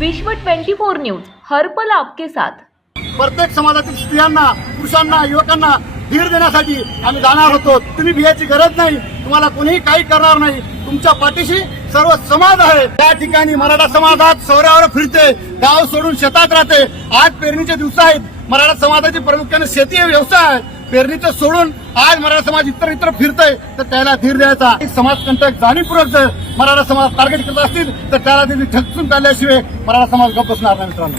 विश्व 24 न्यूज हरपल आपके साथ. प्रत्येक समाजातील स्त्रियांना पुरुषांना युवकांना धीर देण्यासाठी आम्ही जाणार होतो. तुम्ही भियाची गरज नाही. तुम्हाला कोणीही काही करणार नाही. तुमच्या पाठीशी सर्व समाज आहे. त्या ठिकाणी मराठा समाजात सौऱ्यावर फिरते गाव सोडून शेतात राहते. आज पेरणीचे दिवस आहेत. मराठा समाजाची प्रामुख्याने शेती हे व्यवसाय आहे. पेरणीचं सोडून आज मराठा समाज इतर इतर फिरतोय तर त्याला धीर द्यायचा. समाजकंटक जाणीवपूर्वक जर मराठा समाज टार्गेट करत असतील तर त्याला त्यांनी ठचून काढल्याशिवाय मराठा समाज गप्प बसणार नाही मित्रांनो.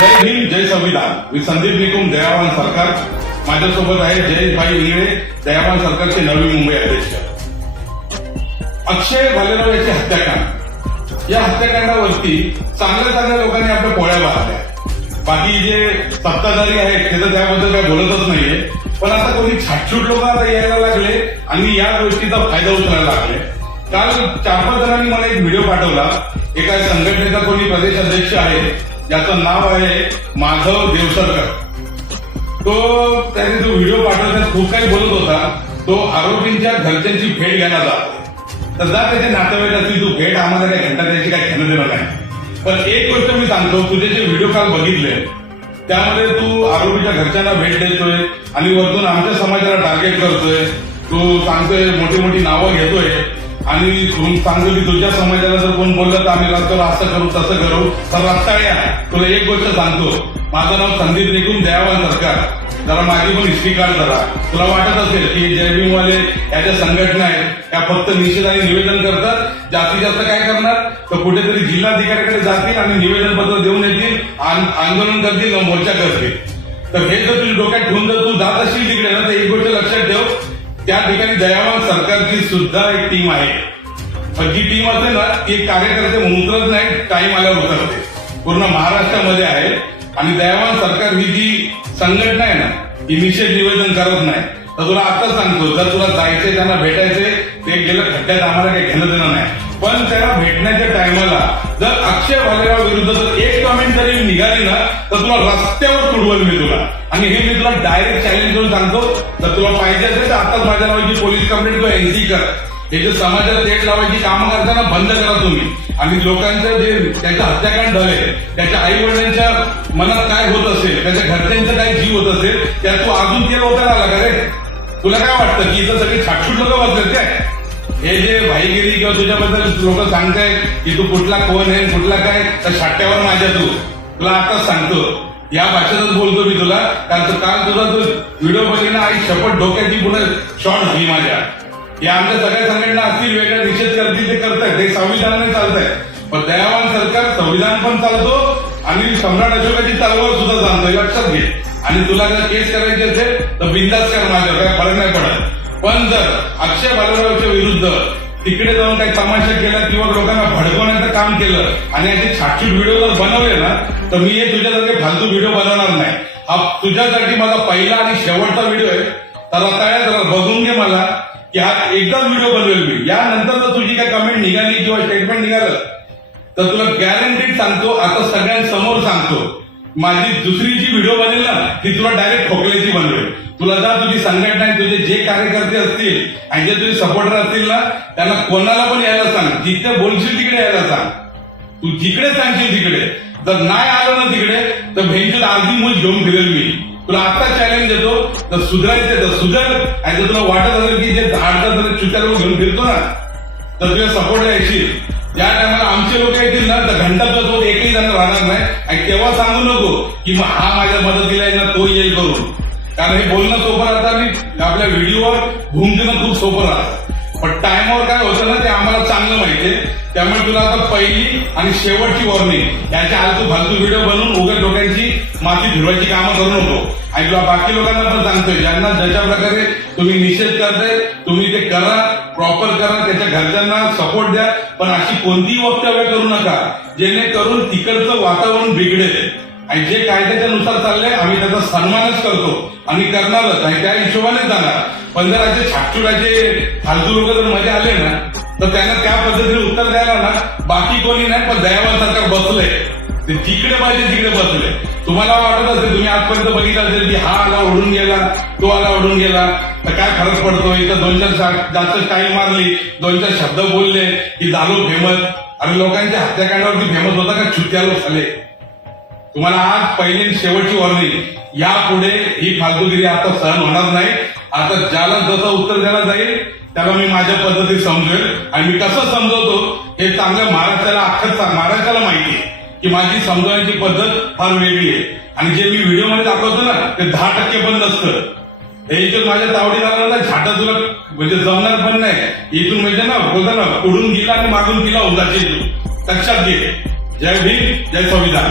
जय हिंद जय संविधान. मी संदीप निकुम दयावान सरकार. माझ्यासोबत आहे जयभाई इंगळे दयावान सरकारचे नवी मुंबई अध्यक्ष. अक्षय भालेराव याचे हत्याकांड. या हत्याकांडावरती चांगल्या चांगल्या लोकांनी आपल्या पोळ्या बांधल्या बाकी जे सत्ताधारी आहेत ते तर त्याबद्दल काही बोलतच नाहीये. पण आता कोणी छाटछूट लोक आता यायला लागले आणि या गोष्टीचा फायदा उचलायला लागले. काल चार पाच जणांनी मला एक व्हिडिओ पाठवला. एका संघटनेचा कोणी प्रदेश अध्यक्ष आहे ज्याचं नाव आहे माधव देवसरकर. तो त्याने जो व्हिडिओ पाठवण्यात खूप काही बोलत होता. तो आरोपींच्या घरच्यांची भेट घ्यायला जातो. तर जा त्याचे नातेवाईक असतील तू भेट आम्हाला त्या घंटा त्याची काही घेणं देणार नाही पण एक गोष्ट मी सांगतो तुझे जे व्हिडिओ काल बघितले त्यामध्ये तू आरोपीच्या घरच्यांना भेट देतोय आणि वरतून आमच्या समाजाला टार्गेट करतोय. तू सांगतोय मोठी मोठी नावं घेतोय. आणि सांगतो की तुझ्या समाजाला जर कोण बोललं तर आम्ही रस्त्यावर असं करू तसं करू. तर रस्ताळ्या तुला एक गोष्ट सांगतो. माझं नाव संदीप निघून दयावान सरकार. जरा माझी पण हिस्ट्री काढ जरा. तुला वाटत असेल की जयभीमवाले या ज्या संघटना आहेत त्या फक्त निषेध आणि निवेदन करतात. जास्तीत जास्त काय करणार? तर कुठेतरी जिल्हाधिकाऱ्याकडे जातील आणि निवेदन पत्र देऊन येतील आंदोलन करतील मोर्चा करतील. तर हे जर तुझ्या डोक्यात ठेवून जर तू जात असेल तिकडे ना तर एक गोष्ट त्या ठिकाणी दयावान सरकारची सुद्धा एक टीम आहे. पण जी टीम असते ना ती कार्यकर्ते उतरत नाही टाइम आल्यावर उतरते. पूर्ण महाराष्ट्रामध्ये आहे. आणि दयावान सरकार ही जी संघटना आहे ना ही निषेध निवेदन करत नाही. तर तुला आता सांगतो जर तुला जायचंय त्यांना भेटायचे ते गेलं खड्ड्यात आम्हाला काही घेणं देणं नाही. पण त्याला भेटण्याच्या टायमाला जर अक्षय भालेराव विरुद्ध जर एक निघाली ना तर तुला रस्त्यावर तुडवल मी तुला. आणि हे मी तुला डायरेक्ट चॅलेंज करून सांगतो जर तुला पाहिजे असेल तर आताच माझ्या नावाची पोलीस कंप्लेंट किंवा एनसी कर. हे जे समाजात तेट लावायची कामं करताना बंद करा तुम्ही. आणि लोकांचं जे त्याचं हत्याकांड झाले त्याच्या आई वडिलांच्या मनात काय होत असेल त्याच्या घरच्यांचं काय जीव होत असेल त्यात तू अजून ते होता आला का रे? तुला काय वाटतं की इथं सगळे छाटछूट लोक बसलेत काय? हे जे भाईगिरी किंवा तुझ्याबद्दल लोक सांगतायत की तू कुठला कोण आहे कुठला काय तर छाट्यावर माझ्या तू. तुला आता सांगतो. या भाषेतच बोलतो मी तुला कारण काल तुझा तू व्हिडिओ बघितला आणि शपथ डोक्याची पुढे शॉर्ट झाली माझ्या. या आमच्या सगळ्या संघटना असतील वेगळ्या निषेध करतील ते करतायत. ते संविधानाने चालत पण दयावान सरकार संविधान पण चालतो आणि सम्राट अशोकाची चालवर सुद्धा जाणतोय लक्षात घे. आणि तुला जर केस करायची असेल तर बिंदास कर माझ्यावर. काय फरक नाही पडत. पण जर अक्षय बालरावच्या विरुद्ध तिकडे जाऊन काही तमाशा केला किंवा लोकांना भडकवण्याचं काम केलं आणि याचे छाटछूट व्हिडिओ जर बनवले ना तर मी हे तुझ्यासारखे फालतू व्हिडिओ बनवणार नाही. हा तुझ्यासाठी माझा पहिला आणि शेवटचा व्हिडिओ आहे. त्याला आता जरा बघून घे मला की हा एकदाच व्हिडिओ बनवेल मी. यानंतर जर तुझी काय कमेंट निघाली किंवा स्टेटमेंट निघालं तर तुला गॅरंटीड सांगतो आता सगळ्यांसमोर सांगतो. माझी दुसरी जी व्हिडिओ बनेल ना ती तुला डायरेक्ट खोकल्याची बनवेल. तुला जा तुझी संघटना आहे तुझे जे कार्यकर्ते असतील आणि जे तुझे सपोर्टर असतील ना त्यांना कोणाला पण यायला सांग. जिथे बोलशील तिकडे यायला सांग. तू जिकडे सांगशील तिकडे. जर नाही आलं ना तिकडे तर भेंचून अर्धी मूल घेऊन फिरेल मी. तुला आता चॅलेंज देतो. तर सुधारायचं तर सुधार. आणि जर तुला वाटत असेल की जे झाडचा जर चुकाला घेऊन फिरतो ना तर तुझ्या सपोर्ट येशील. ज्या टायमाला आमचे लोक येतील ना तर घंटा तो एकही जण राहणार नाही. आणि तेव्हा सांगू नको की मग हा माझ्या मदतीला आहे ना तो येईल करून. कारण हे बोलणं सोपं राहतं आणि आपल्या व्हिडिओवर घुमणं खूप सोपं राहतं. पण टायमावर काय होतं ना ते आम्हाला चांगलं माहितीये त्यामुळे तुला आता पहिली आणि शेवटची वॉर्निंग याच्या आलतू फालतू व्हिडिओ बनवून उघड डोक्यांची माती धुवायची कामं करू नको. आणि तुला बाकी लोकांना पण सांगतोय ज्यांना ज्याच्या प्रकारे तुम्ही निषेध करताय तुम्ही ते करा प्रॉपर करा त्याच्या घरच्यांना सपोर्ट द्या. पण अशी कोणतीही वक्तव्य करू नका जेणेकरून तिकडचं वातावरण बिघडेल. आणि जे कायद्याच्या नुसार चाललंय आम्ही त्याचा सन्मानच करतो. आणि करणारच आणि त्या हिशोबाने जाणार. पण जर असे फालतू लोक जर मध्ये आले ना तर त्यांना त्या पद्धतीने उत्तर द्यायला ना बाकी कोणी नाही पण दयावान सरकार बसलंय ते जिकडे पाहिजे तिकडे बसले. तुम्हाला वाटत असेल तुम्ही आजपर्यंत बघितलं असेल की हा आला ओढून गेला तो आला ओढून गेला. तर काय फरक पडतो? इथं दोन चार जास्त टाईम मारली दोन चार शब्द बोलले की झालो फेमस. आणि लोकांच्या हत्याकांडावरती फेमस होता का? छुट्या लोक झाले तुम्हाला आज पहिली शेवटची वॉर्निंग यापुढे ही फालतूगिरी आता सहन होणार नाही. आता ज्याला जसं उत्तर द्यायला जाईल त्याला मी माझ्या पद्धतीत समजेल. आणि मी कसं समजवतो हे चांगल्या महाराष्ट्राला अख्ख्या महाराष्ट्राला माहिती आहे की माझी समजवण्याची पद्धत फार वेगळी आहे. आणि जे मी व्हिडिओमध्ये दाखवतो ना ते दहा टक्के पण नसतं हे इथून माझ्या तावडी लागला ना झाटा तुला म्हणजे जमणार पण नाही. इथून म्हणजे ना बोलता ना पुढून गेला आणि मागून गेला होऊन लक्षात घे. जय भीम जय संविधान.